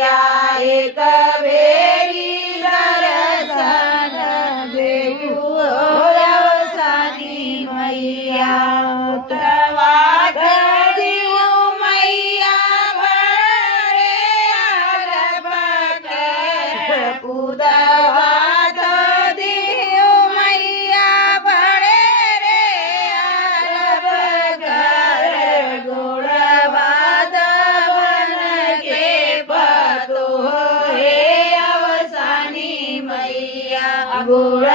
मैया एक भेरी दर्शन देऊ अवसानी मैया उतरवात दियो मैया भरे आरब के कूदवात दियो मैया भरे रे आरब कर गोड़वाद बन के पतो हे अवसानी मैया गोड़